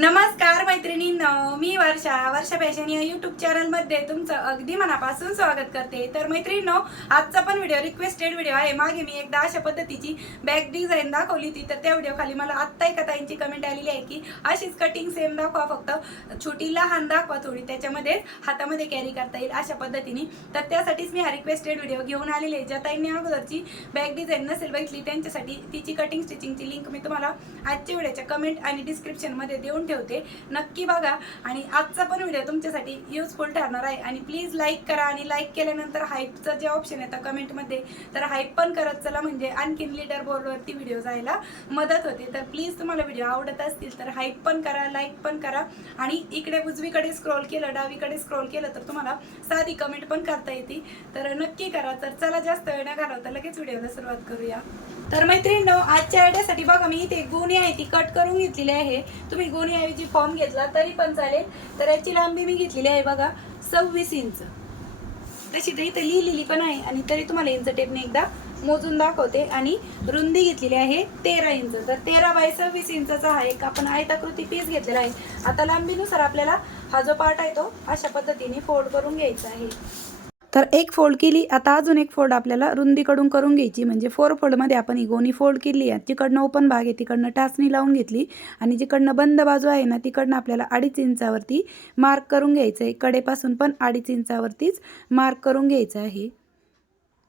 नमस्कार मैत्रिणींनो मी वर्षा वर्षा फॅशन या युट्यूब चॅनलमध्ये तुमचं अगदी मनापासून स्वागत करते. तर मैत्रिणींनो आजचा पण व्हिडिओ रिक्वेस्टेड व्हिडिओ आहे. मागे मी एकदा अशा पद्धतीची बॅग डिझाईन दाखवली होती. तर त्या व्हिडिओ खाली मला आत्ता एका ताईंची कमेंट आलेली आहे की अशीच कटिंग सेम दाखवा फक्त. छोटी लहान दाखवा थोडी. त्याच्यामध्ये हातामध्ये कॅरी करता येईल अशा पद्धतीने. तर त्यासाठीच मी हा रिक्वेस्टेड व्हिडिओ घेऊन आलेले आहे. ज्या ताईंनी अगोदरची बॅग डिझाईन नसेल बघितली त्यांच्यासाठी तिची कटिंग स्टिचिंगची लिंक मी तुम्हाला आजच्या व्हिडिओच्या कमेंट आणि डिस्क्रिप्शनमध्ये देऊन ठेवते. नक्की बघा. आणि आजचा पण व्हिडिओ तुमच्यासाठी युजफुल ठरणार आहे. आणि प्लीज लाईक करा आणि लाईक केल्यानंतर हाईपचं जे ऑप्शन येतं कमेंटमध्ये तर हाईप पण करत चला. म्हणजे आणखीन लीडर बोर्डवरती व्हिडिओ जायला मदत होते. तर प्लीज तुम्हाला व्हिडिओ आवडत असतील तर हाईप पण करा लाईक पण करा. आणि इकडे उजवीकडे स्क्रोल केलं डावीकडे स्क्रोल केलं तर तुम्हाला साधी कमेंट पण करता येते. तर नक्की करा. तर चला जास्त वेळ न घालवता लगेच व्हिडिओला सुरुवात करूया. तर मैत्रिणींनो आजच्या आयडियासाठी बघा मी इथे गोणी आहे ती कट करून घेतलेली आहे. तुम्ही गोणीऐवजी फॉर्म घेतला तरी पण चालेल. तर याची लांबी मी घेतलेली आहे बघा सव्वीस इंच तशी तर इथे लिहिलेली पण आहे आणि तरी तुम्हाला इंच टेपने एकदा मोजून दाखवते. आणि रुंदी घेतलेली आहे तेरा इंच तर तेरा बाय सव्वीस इंचाचा हा एक आपण आयताकृती पीस घेतलेला आहे. आता लांबीनुसार आपल्याला हा जो पार्ट आहे तो अशा पद्धतीने फोल्ड करून घ्यायचा आहे. तर एक फोल्ड केली आता अजून एक फोल्ड आपल्याला रुंदीकडून करून घ्यायची म्हणजे फोर फोल्डमध्ये आपण ही गोणी फोल्ड केली आहे. तिकडनं ओपन भाग आहे तिकडनं टाचणी लावून घेतली आणि जिकडनं बंद बाजू आहे ना तिकडनं आपल्याला अडीच इंचावरती मार्क करून घ्यायचं आहे. कडेपासून पण अडीच इंचावरतीच मार्क करून घ्यायचं आहे.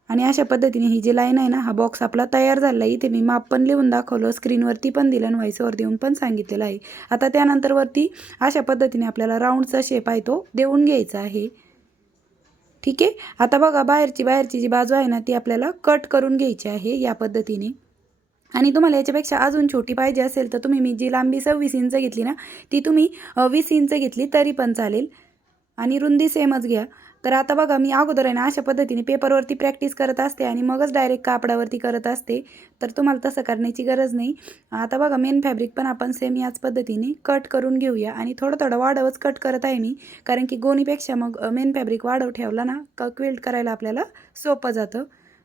आणि अशा पद्धतीने ही जी लाईन आहे ना हा बॉक्स आपला तयार झाला आहे. इथे मी माप पण लिहून दाखवलं स्क्रीनवरती पण दिलं आणि व्हॉइसवर देऊन पण सांगितलेलं आहे. आता त्यानंतरवरती अशा पद्धतीने आपल्याला राऊंडचा शेप आहे तो देऊन घ्यायचा आहे. ठीक आहे? आता बघा बाहेरची बाहेरची जी बाजू आहे ना ती आपल्याला कट करून घ्यायची आहे या पद्धतीने. आणि तुम्हाला याच्यापेक्षा अजून छोटी पाहिजे असेल तर तुम्ही मी जी लांबी सव्वीस इंच घेतली ना ती तुम्ही वीस इंच घेतली तरी पण चालेल. आणि रुंदी सेमच घ्या. तर आता बघा मी अगोदर आहे ना अशा पद्धतीने पेपरवरती प्रॅक्टिस करत असते आणि मगच डायरेक्ट कापडावरती करत असते. तर तुम्हाला तसं करण्याची गरज नाही. आता बघा मेन फॅब्रिक पण आपण सेम याच पद्धतीने कट करून घेऊया. आणि थोडं थोडं वाढवच कट करत आहे मी. कारण की गोणीपेक्षा मग मेन फॅब्रिक वाढव ठेवला ना क क्विल्ट करायला आपल्याला सोपं जातं.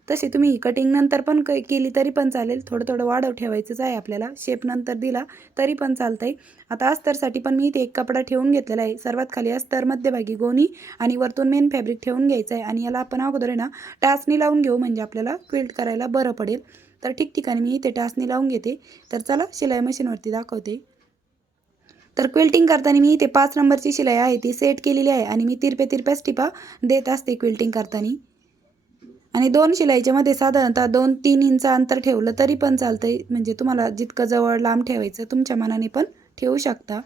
तशी तुम्ही ही कटिंग नंतर पण क केली तरी पण चालेल. थोडं थोडं वाढव ठेवायचंच आहे आपल्याला. शेप नंतर दिला तरी पण चालतं आहे आता अस्तरसाठी पण मी इथे एक कपडा ठेवून घेतलेला आहे. सर्वात खाली अस्तर मध्यभागी गोणी आणि वरतून मेन फॅब्रिक ठेवून घ्यायचं आहे. आणि याला आपण अगोदर आहे ना टाचणी लावून घेऊ म्हणजे आपल्याला क्विल्ट करायला बरं पडेल. तर ठिकठिकाणी मी इथे टाचणी लावून घेते. तर चला शिलाई मशीनवरती दाखवते. तर क्विल्टिंग करताना मी इथे पाच नंबरची शिलाई आहे. ती सेट केलेली आहे आणि मी तिरप्या तिरप्याच टिपा देत असते क्विल्टिंग करताना. आणि दोन शिलाईच्यामध्ये साधारणतः दोन तीन इंच अंतर ठेवलं तरी पण चालतंय. म्हणजे तुम्हाला जितकं जवळ लांब ठेवायचं तुमच्या मनाने पण ठेवू शकता.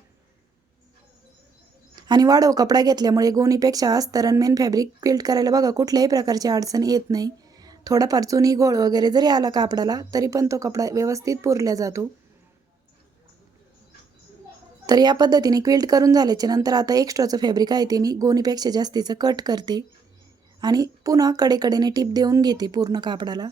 आणि वाढव कपडा घेतल्यामुळे गोणीपेक्षा अस्तर आणि मेन फॅब्रिक क्विल्ट करायला बघा कुठल्याही प्रकारची अडचण येत नाही. थोडाफार चुनी गोळ वगैरे जरी आला कापडाला तरी पण तो कपडा व्यवस्थित पुरला जातो. तर या पद्धतीने क्विल्ट करून झाल्याच्यानंतर आता एक्स्ट्राचं फॅब्रिक आहे ते मी गोणीपेक्षा जास्तीचं कट करते. आणि पुन्हा कडेकडेने टिप देऊन घेते पूर्ण कापडाला.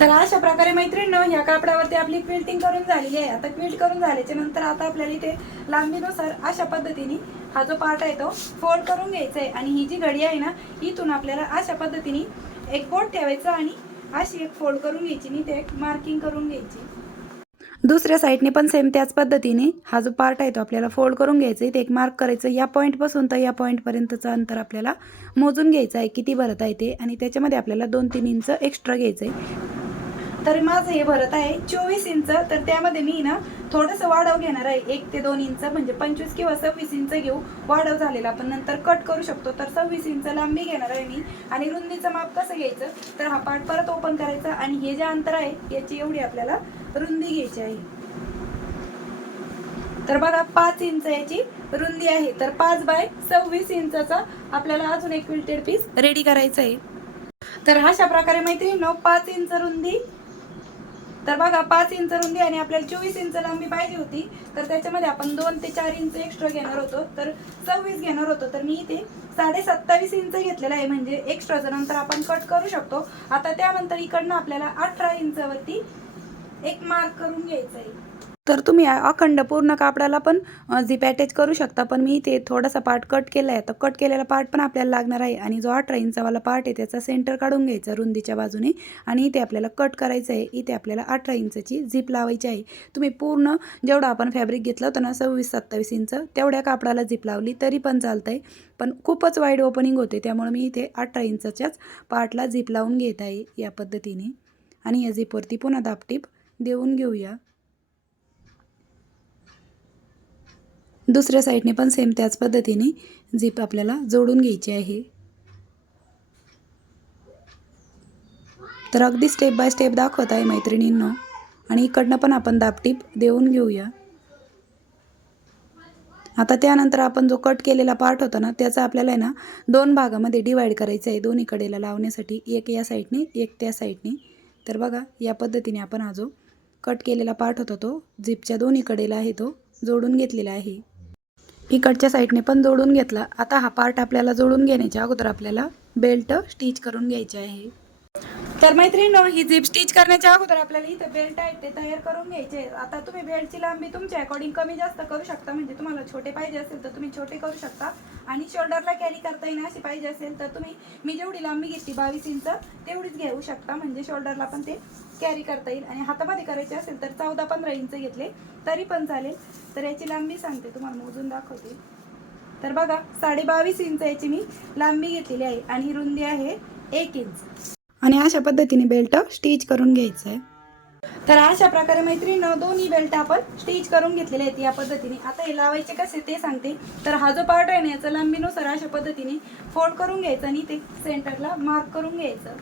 तर अशा प्रकारे मैत्रिणींनो ह्या कापडावरती आपली क्विल्टिंग करून झालेली आहे. आता क्विल्ट करून झाल्याच्यानंतर आता आपल्याला इथे लांबीनुसार अशा पद्धतीने हा जो पार्ट आहे तो फोल्ड करून घ्यायचा आहे. आणि ही जी घडी आहे ना इथून आपल्याला अशा पद्धतीने एक बोट ठेवायचं आणि अशी एक फोल्ड करून घ्यायची आणि ते एक मार्किंग करून घ्यायची. दुसऱ्या साईडने पण सेम त्याच पद्धतीने हा जो पार्ट आहे तो आपल्याला फोल्ड करून घ्यायचा आहे. ते एक मार्क करायचं. या पॉईंटपासून तर या पॉईंटपर्यंतचं अंतर आपल्याला मोजून घ्यायचं आहे. किती भरत आहे ते. आणि त्याच्यामध्ये आपल्याला दोन तीन इंच एक्स्ट्रा घ्यायचं आहे. तर माझं हे भरत आहे चोवीस इंच तर त्यामध्ये मी ना थोडंसं वाढव घेणार आहे. एक ते दोन इंच म्हणजे पंचवीस किंवा सव्वीस इंच घेऊ. वाढव झालेला आपण नंतर कट करू शकतो. तर सव्वीस इंच लांबी घेणार आहे मी. आणि रुंदीचं माप कसं घ्यायचं? तर हा पार्ट परत ओपन करायचा. आणि हे जे अंतर आहे याची एवढी आपल्याला रुंदी घ्यायची आहे. तर बघा पाच इंच याची रुंदी आहे. तर पाच बाय सव्वीस इंचाचा आपल्याला अजून एक क्विल्टेड पीस रेडी करायचा आहे. तर अशा प्रकारे मैत्रिणींनो पाच इंच रुंदी तर बघा पाच इंच रुंदी आणि आपल्याला चोवीस इंच लांबी पाहिजे होती तर त्याच्यामध्ये आपण दोन ते चार इंच एक्स्ट्रा घेणार होतो. तर सव्वीस घेणार होतो. तर मी इथे साडे सत्तावीस इंच घेतलेला आहे म्हणजे एक्स्ट्राचं नंतर आपण कट करू शकतो. आता त्यानंतर इकडनं आपल्याला अठरा इंचावरती एक मार्क करून घ्यायचा आहे तर तुम्ही अखंड पूर्ण कापडाला पण झिप अटॅच करू शकता पण मी इथे थोडासा पार्ट कट केला आहे तर कट केलेला पार्ट पण आपल्याला लागणार आहे आणि जो अठरा इंचावाला पार्ट आहे त्याचा सेंटर काढून घ्यायचा रुंदीच्या बाजूने आणि इथे आपल्याला कट करायचं आहे इथे आपल्याला अठरा इंचाची झिप लावायची आहे. तुम्ही पूर्ण जेवढं आपण फॅब्रिक घेतलं होतं ना सव्वीस सत्तावीस इंच तेवढ्या कापडाला झिप लावली तरी पण चालतं आहे पण खूपच वाईड ओपनिंग होते त्यामुळे मी इथे अठरा इंचाच्याच पार्टला झिप लावून घेत आहे या पद्धतीने. आणि या झिपवरती पुन्हा दापटीप देऊन घेऊया. दुसऱ्या साईडने पण सेम त्याच पद्धतीने झिप आपल्याला जोडून घ्यायची आहे. तर अगदी स्टेप बाय स्टेप दाखवत आहे मैत्रिणींनो. आणि इकडनं पण आपण दापटीप देऊन घेऊया. आता त्यानंतर आपण जो कट केलेला पार्ट होता ना त्याचा आपल्याला आहे ना दोन भागामध्ये डिवाईड करायचं आहे. दोन्ही कडेला लावण्यासाठी एक या साईडने एक त्या साईडने. तर बघा या पद्धतीने आपण हा जो कट केलेला पार्ट होता तो झिपच्या दोन्ही कडेला आहे तो जोडून घेतलेला आहे. इकडच्या साईडने पण जोडून घेतला. आता हा पार्ट आपल्याला जोडून घेण्याच्या अगोदर आपल्याला बेल्ट स्टिच करून घ्यायचे आहे. तर मैत्रिणीनो ही झिप स्टिच करण्याच्या अगोदर आपल्याला इथं बेल्ट आहेत ते तयार करून घ्यायचे. आहेत. आता तुम्ही बेल्टची लांबी तुमच्या अकॉर्डिंग कमी जास्त करू शकता. म्हणजे तुम्हाला छोटे पाहिजे असेल तर तुम्ही छोटे करू शकता. आणि शोल्डरला कॅरी करता येईल अशी पाहिजे असेल तर तुम्ही मी जेवढी लांबी घेतली बावीस इंच तेवढीच घेऊ शकता. म्हणजे शोल्डरला पण ते कॅरी करता येईल. आणि हातामध्ये करायचे असेल तर चौदा पंधरा इंच घेतले तरी पण चालेल. तर याची लांबी सांगते तुम्हाला मोजून दाखवते. तर बघा साडे बावीस इंच याची मी लांबी घेतलेली आहे. आणि ही रुंदी आहे एक इंच. आणि अशा पद्धतीने बेल्ट स्टिच करून घ्यायचं आहे तर अशा प्रकारे मैत्रिणीनं दोन्ही बेल्ट आपण स्टिच करून घेतलेले आहेत या पद्धतीने. आता हे लावायचे कसे ते सांगते. तर हा जो पार्ट आहे ना याचा लांबीनुसार अशा पद्धतीने फोल्ड करून घ्यायचं आणि ते सेंटरला मार्क करून घ्यायचं.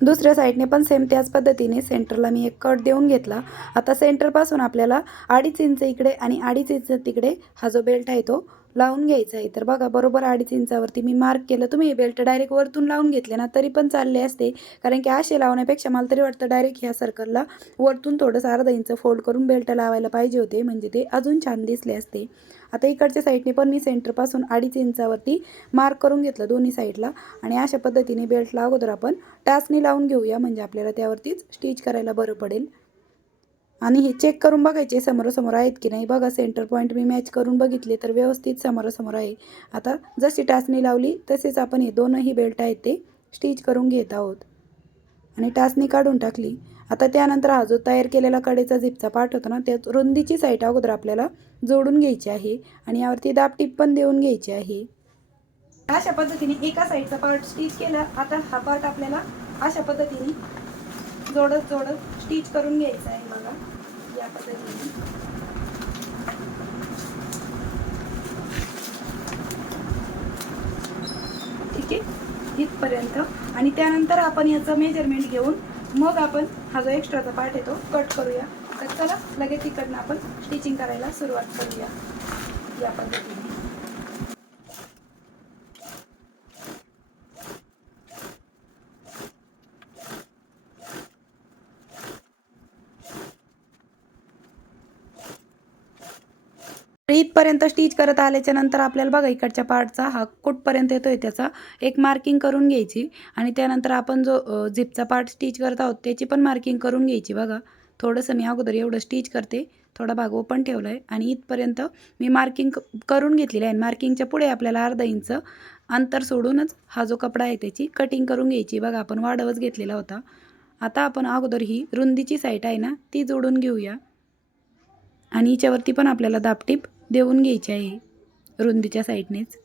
दुसऱ्या साईडने पण सेम त्याच पद्धतीने सेंटरला मी एक कट देऊन घेतला. आता सेंटरपासून आपल्याला अडीच इंच इकडे आणि अडीच इंच तिकडे हा जो बेल्ट आहे तो लावून घ्यायचं आहे. तर बघा बरोबर अडीच इंचावरती मी मार्क केलं. तुम्ही हे बेल्ट डायरेक्ट वरतून लावून घेतले ना तरी पण चालले असते. कारण की असे लावण्यापेक्षा मला तरी वाटतं डायरेक्ट ह्या सर्कलला वरतून थोडंसं अर्धा इंच फोल्ड करून बेल्ट लावायला पाहिजे होते. म्हणजे ते अजून छान दिसले असते. आता इकडच्या साईडने पण मी सेंटरपासून अडीच इंचावरती मार्क करून घेतलं दोन्ही साईडला आणि अशा पद्धतीने बेल्टला अगोदर आपण टाचनी लावून घेऊया. म्हणजे आपल्याला त्यावरतीच स्टिच करायला बरं पडेल. आणि हे चेक करून बघायचे समोरासमोर आहेत की नाही. बघा सेंटर पॉईंट मी मॅच करून बघितले तर व्यवस्थित समोरासमोर आहे. आता जशी टाचणी लावली तसेच आपण हे दोनही बेल्ट आहेत ते स्टिच करून घेत आहोत. आणि टाचणी काढून टाकली. आता त्यानंतर हा जो तयार केलेला कडेचा झिपचा पार्ट होता ना त्यात रुंदीची साईट अगोदर आपल्याला जोडून घ्यायची आहे आणि यावरती दाबटीप पण देऊन घ्यायची आहे. अशा पद्धतीने एका साईडचा पार्ट स्टिच केला. आता हा पार्ट आपल्याला अशा पद्धतीने जोडत जोडत स्टिच करून घ्यायचं आहे बघा. या पद्धतीने. ठीक आहे? इथपर्यंत. आणि त्यानंतर आपण याचं मेजरमेंट घेऊन मग आपण हा जो एक्स्ट्राचा पार्ट येतो कट करूया. तर चला लगेच तिकडनं आपण स्टिचिंग करायला सुरुवात करूया. या पद्धतीने तर इथपर्यंत स्टिच करत आल्याच्यानंतर आपल्याला बघा इकडच्या पार्टचा हा कुठपर्यंत येतोय त्याचा एक मार्किंग करून घ्यायची आणि त्यानंतर आपण जो झिपचा पार्ट स्टिच करत आहोत त्याची पण मार्किंग करून घ्यायची बघा. थोडंसं मी अगोदर एवढं स्टिच करते थोडा भाग ओपन ठेवला आहे आणि इथपर्यंत मी मार्किंग क- करून घेतलेली आहे. मार्किंगच्या पुढे आपल्याला अर्धा इंच अंतर सोडूनच हा जो कपडा आहे त्याची कटिंग करून घ्यायची. बघा आपण वाढवच घेतलेला होता. आता आपण अगोदर ही रुंदीची साईट आहे ना ती जोडून घेऊया. आणि हिच्यावरती पण आपल्याला दापटीप देऊन घ्यायची आहे रुंदीच्या साईडनेच.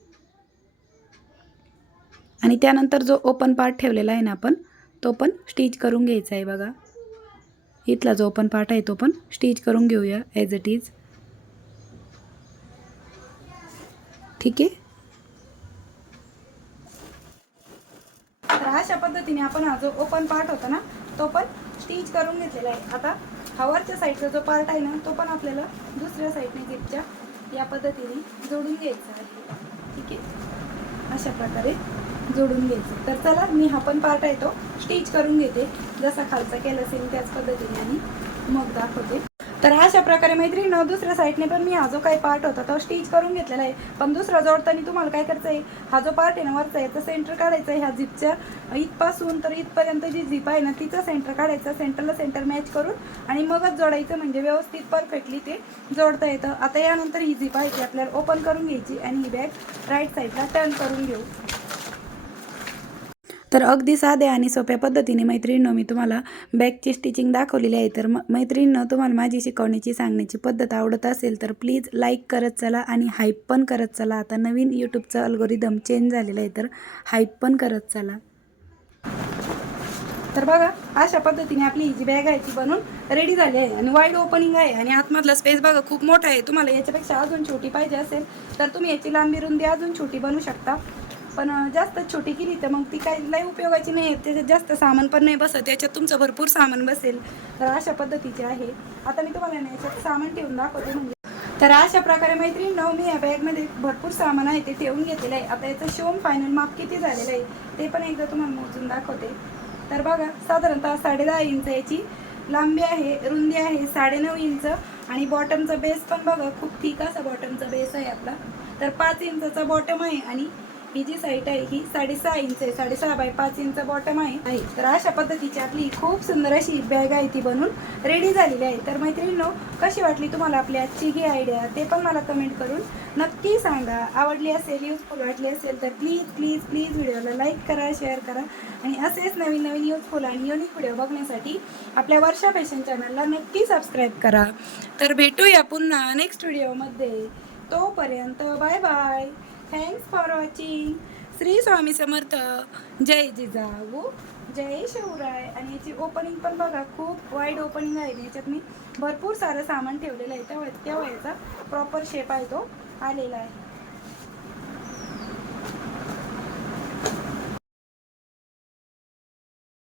आणि त्यानंतर जो ओपन पार्ट ठेवलेला आहे ना आपण तो पण स्टिच करून घ्यायचा आहे बघा. इथला जो ओपन पार्ट आहे तो पण स्टिच करून घेऊया ॲज इट इज ठीक आहे? तर अशा पद्धतीने आपण हा जो ओपन पार्ट होता ना तो पण स्टिच करून घेतलेला आहे. आता हवरच्या साईडचा जो पार्ट आहे ना तो पण आपल्याला दुसऱ्या साईडने जिपच्या या पद्धतीने जोडून घ्यायचा आहे. ठीक आहे? अशा प्रकारे जोडून घ्यायचं. तर चला मी हा पण पार्ट आहे तो स्टिच करून घेते. जसा खालचा केला असेल त्याच पद्धतीने आणि मग दाखवते. तर अशा प्रकारे मैत्रिणी दुसऱ्या साईडने पण मी हा जो काही पार्ट होता तो स्टिच करून घेतलेला आहे. पण दुसरा जोडताना तुम्हाला काय करायचं आहे हा जो पार्ट आहे ना वरचा याचा सेंटर काढायचा आहे. ह्या झिपच्या इथपासून तर इथपर्यंत जी झिप आहे ना तिचं सेंटर काढायचं. सेंटरला सेंटर मॅच करून आणि मगच जोडायचं म्हणजे व्यवस्थित परफेक्टली ते जोडता येतं. आता यानंतर ही झिप आहे ती आपल्याला ओपन करून घ्यायची आणि ही बॅग राईट साईडला टर्न करून घेऊ. तर अगदी साध्या आणि सोप्या पद्धतीने मैत्रिणीनं मी तुम्हाला बॅगची स्टिचिंग दाखवलेली आहे. तर म मैत्रिणीनं तुम्हाला माझी शिकवण्याची सांगण्याची पद्धत आवडत असेल तर प्लीज लाईक करत चला आणि हाईप पण करत चला. आता नवीन यूट्यूबचं अल्गोरिदम चेंज झालेलं आहे तर हाईप पण करत चला. तर बघा अशा पद्धतीने आपली ही जी बॅग आहे ती बनून रेडी झाली आहे आणि वाईड ओपनिंग आहे आणि आतमधला स्पेस बघा खूप मोठा आहे. तुम्हाला याच्यापेक्षा अजून छोटी पाहिजे असेल तर तुम्ही याची लांबी रुंदी अजून छोटी बनवू शकता. पण जास्त छोटी केली तर मग ती काही लई उपयोगाची नाही आहे त्याच्यात जास्त सामान पण नाही बसत. याच्यात तुमचं भरपूर सामान बसेल. तर अशा पद्धतीचे आहे. आता मी तुम्हाला नाही याच्यात सामान ठेवून दाखवते म्हणजे. तर अशा प्रकारे मैत्रीण मी या बॅगमध्ये भरपूर सामान आहे ते ठेवून घेतलेलं आहे. आता याचं शोम फायनल माप किती झालेलं आहे ते पण एकदा तुम्हाला मोजून दाखवते. तर बघा साधारणतः साडे दहा इंच याची लांबी आहे रुंदी आहे साडेनऊ इंच आणि बॉटमचा बेस पण बघा खूप ठीक असा बॉटमचा बेस आहे आपला. तर पाच इंचाचा बॉटम आहे आणि ही जी साईट आहे ही साडेसहा इंच आहे साडेसहा बाय पाच इंच बॉटम आहे. तर अशा पद्धतीची आपली खूप सुंदर अशी बॅग आहे ती बनून रेडी झालेली आहे. तर मैत्रिणींनो कशी वाटली तुम्हाला आपली आजची ही आयडिया ते पण मला कमेंट करून नक्की सांगा. आवडली असेल युजफुल वाटली असेल तर प्लीज प्लीज प्लीज व्हिडिओला लाईक करा शेअर करा. आणि असेच नवीन नवीन युजफुल आणि युनिक व्हिडिओ बघण्यासाठी आपल्या वर्षा फॅशन चॅनलला नक्की सबस्क्राईब करा. तर भेटूया पुन्हा नेक्स्ट व्हिडिओमध्ये तोपर्यंत bye bye thanks for watching Shri Swami Samarth. जय जिजाऊ. जय शिवराय. आणि याची ओपनिंग पण बघा खूप वाईड ओपनिंग आहे. याच्यात मी भरपूर सारं सामान ठेवलेलं आहे. त्या त्या वयाचा प्रॉपर शेप आहे तो. आलेला आहे.